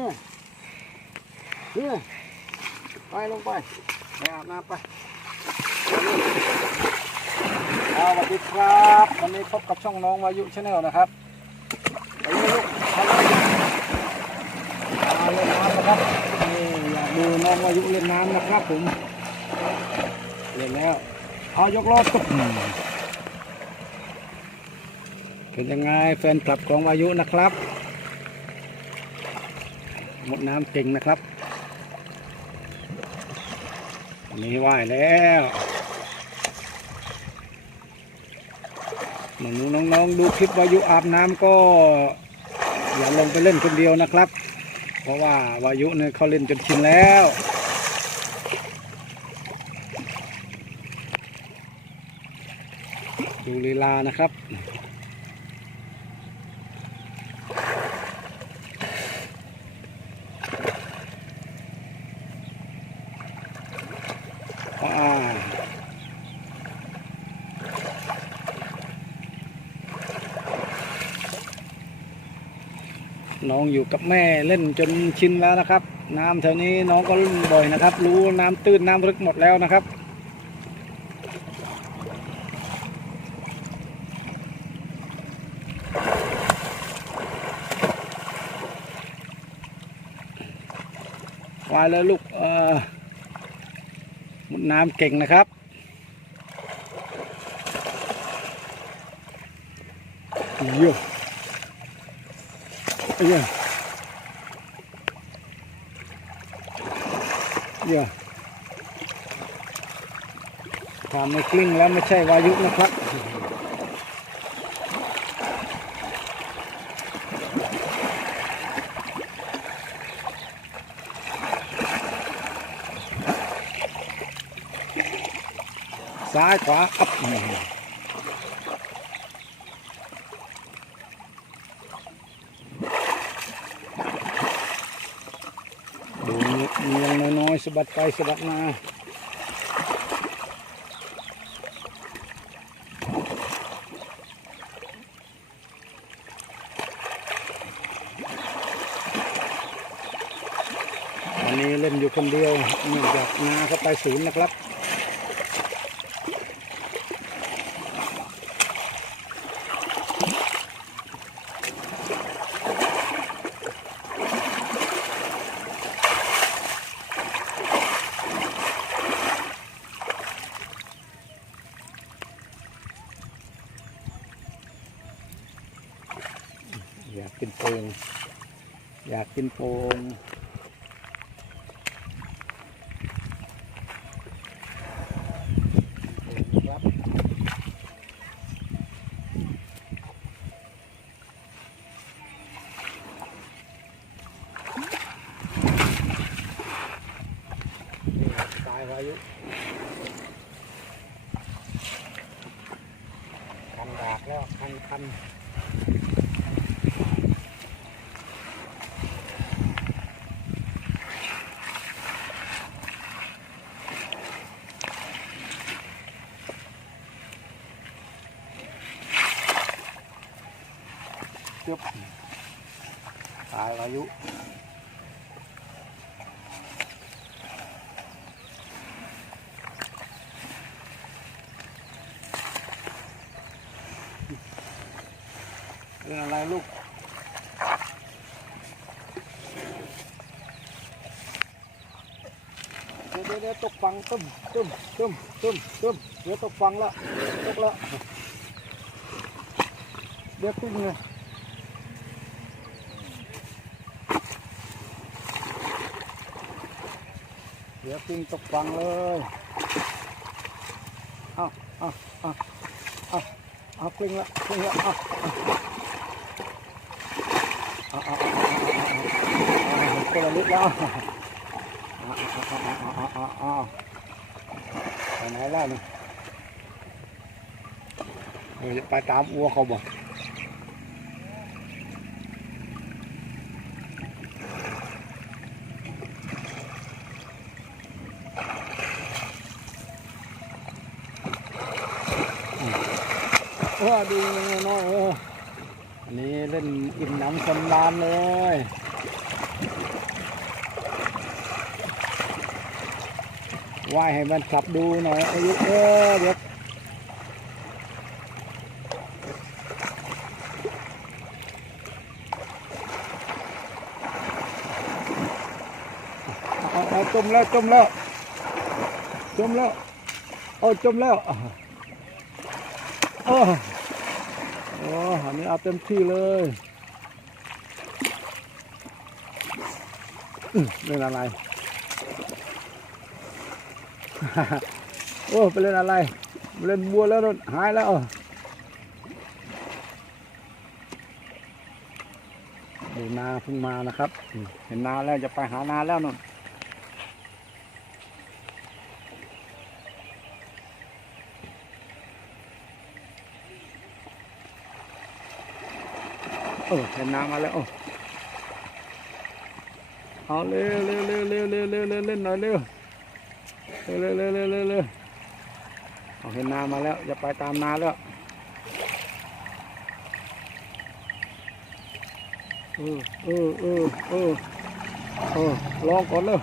นี่นี่ไปลงไปไปอาบน้ำไปเอาสวัสดีครับวันนี้พบกับช่องน้องวายุชาแนลนะครับวายุลูกทำอะไรอยู่มาเล่นน้ำนะครับนี่อยากดูน้องวายุเล่นน้ำนะครับผมเล่นแล้วเอายกรอบตุ๊บเป็นยังไงแฟนคลับของวายุนะครับห มดน้ำเก่งนะครับนนี้ว่ายแล้วหนูน้องๆดูคลิปวายุอาบน้ำก็ อย่าลงไปเล่นคนเดียวนะครับ เพราะว่าวายุเนี่ยเขาเล่นจนชินแล้วดูลีลานะครับ น้องอยู่กับแม่เล่นจนชินแล้วนะครับ น้ำแถวนี้น้องก็เล่นบ่อยนะครับ รู้น้ำตื้นน้ำลึกหมดแล้วนะครับวายเลยลูกเออมุดน้ำเก่งนะครับโย่ เย่เย่ทำไม่กลิ้งแล้วไม่ใช่วายุนะครับ ซ้ายขวาอัพ ดูเมียงน้อยๆสะบัดไปสะบัดมาอันนี้เล่นอยู่คนเดียวเนื่องจากนาเขาไปศูนย์นะครับ อยากกินโป่ งอยากกินโป่งครับตายพายุคันดากแล้วคันคัน จึ๊บตายอายุเป็นอะไรลูกเดี๋ยวเดี๋ยวเดี๋ยวตกฟังตึ้มตึ้มตึ้มตึ้มตึ้มเดี๋ยวตกฟังละตกละเดี๋ยวตึ้งเลย ดี๋ยวปิ้งตกฟังเลย เอาเอาเอาเอาเอากลิ้งละกลิ้งละเอาเอาเอาเอาเอาเอาคนละนิดแล้วเอาเอาเอาเอาเอาเอาไปไหนแล้วนี่เออจะไปตามอัวเขาบ เออดูน้อยอันนี้เล่นอิ่มน้ำสำบานเลยว่ายให้มันขับดูหน่อยอายุเออเดี๋ยเอาจมแล้วจมแล้วจมแล้ว โอ้จมแล้ว เออ อันนี้เอาเต็มที่เลยเล่นอะไร โอ้ไปเล่นอะไร เล่นบัวแล้วนนหายแล้วดูนาเพิ่งมานะครับ เห็นนาแล้วจะไปหานาแล้วนู่น เออเห็นนามาแล้วโอ้เอาเร็วเร็วเร็วเร็วเร็วเร็วเร็วเล่นหน่อยเร็วเร็วเร็วเร็วเร็วเร็วเร็วเอาเห็นนามาแล้วจะไปตามน้าแล้วเออเออเออเออเออลองก่อนเลย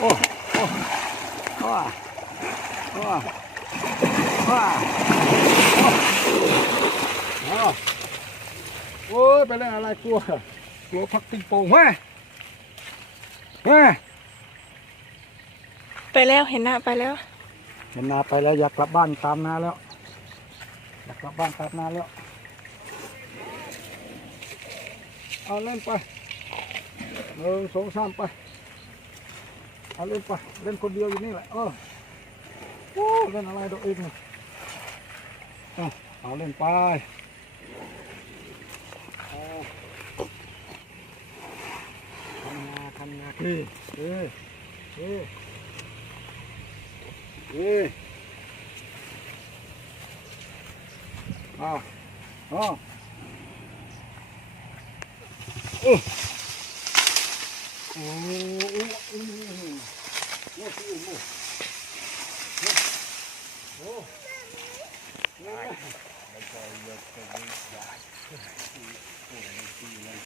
โอ้โอ้ว้าว้าว้โอ้ โอ้ยไปเล่นอะไรกลัวกลัวพักติงโป่งมามาไปแล้วเห็นหน้าไปแล้ว เห็นนาไปแล้วอยากกลับบ้านตามนาแล้วอยากกลับบ้านตามนาแล้วเอาเล่นไปหนึ่งสองสามไปเอาเล่นไปเล่นคนเดียวอยู่นี่แหละเออโอ้เล่นอะไรตัวเองเนี่ยเอาเอาเล่นไป อเออเออเอออ่าอ่าโอ้โอ้โอ้โอ้โอ้โอ้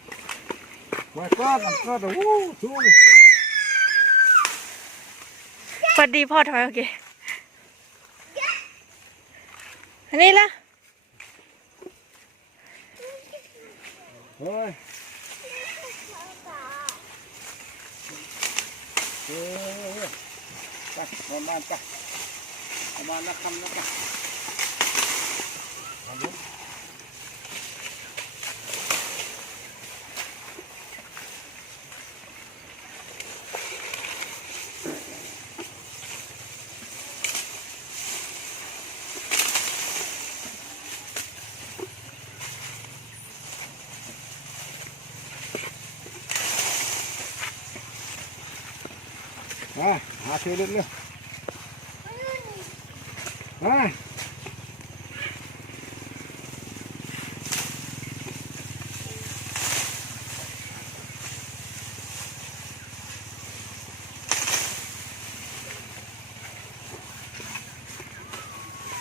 My God, I'm God, woo, too. สวัสดีพ่อทำไมโอเคอันนี้ละ Hey. Hey. ไปประมาณกันประมาณนักคำนักกัน มาหาเชือกเร็วเร็วมา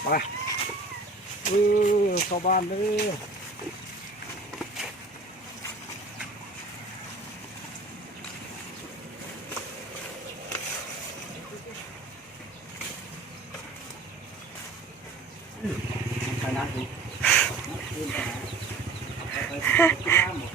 ไปเออเข้าบ้านเลยไปนะอีกไปกินน้ำหมด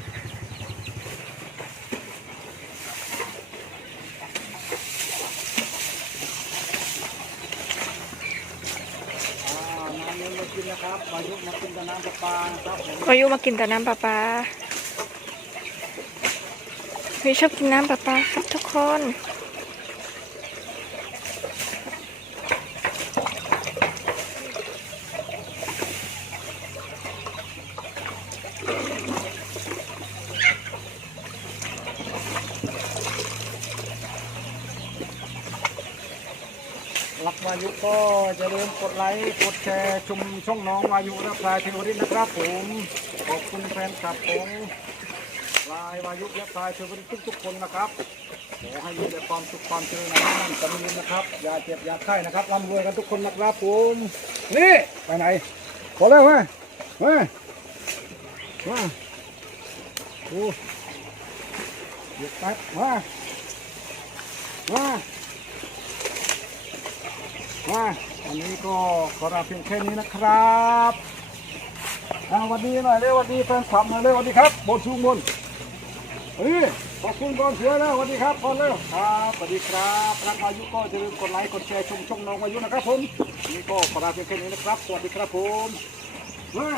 อ่าน้ำเย็นมากินนะครับ มายุมากินแต่น้ำประปาครับผมวายุมากินแต่น้ำประปาวิชอบกินน้ำประปาครับทุกคน วายุก็จะเริ่าลืมกดไลค์ กดแชร์ชมช่องน้องวายุและพลายเทวริตนะครับผม ขอบคุณแฟนคลับผมพลายวายุและพลายเทวริตทุกๆคนนะครับ ขอให้มีแต่ความสุขความเจริญในนั่นกันนี้นะครับ อย่าเจ็บอย่าไข้นะครับร่ำรวยกันทุกคนนะครับผม นี่ไปไหนพอแล้วเว้ยเฮ้ยมาโอ้หยุดแป๊บมามา มาอันนี้ก็ขอลาเพียงแค่นี้นะครับอ่าวันดีหน่อยเร็ววันดีแฟนคลับหน่อยเร็ววันดีครับบนชูบนเฮ้ยขอบคุณกองเสือแล้ววันดีครับพอแล้วครับสวัสดีครับรักอายุก็จะลืมกดไลค์กดแชร์ชมช่องน้องอายุนะครับผมนี่ก็ขอลาเพียงแค่นี้นะครับ สวัสดีครับผมมา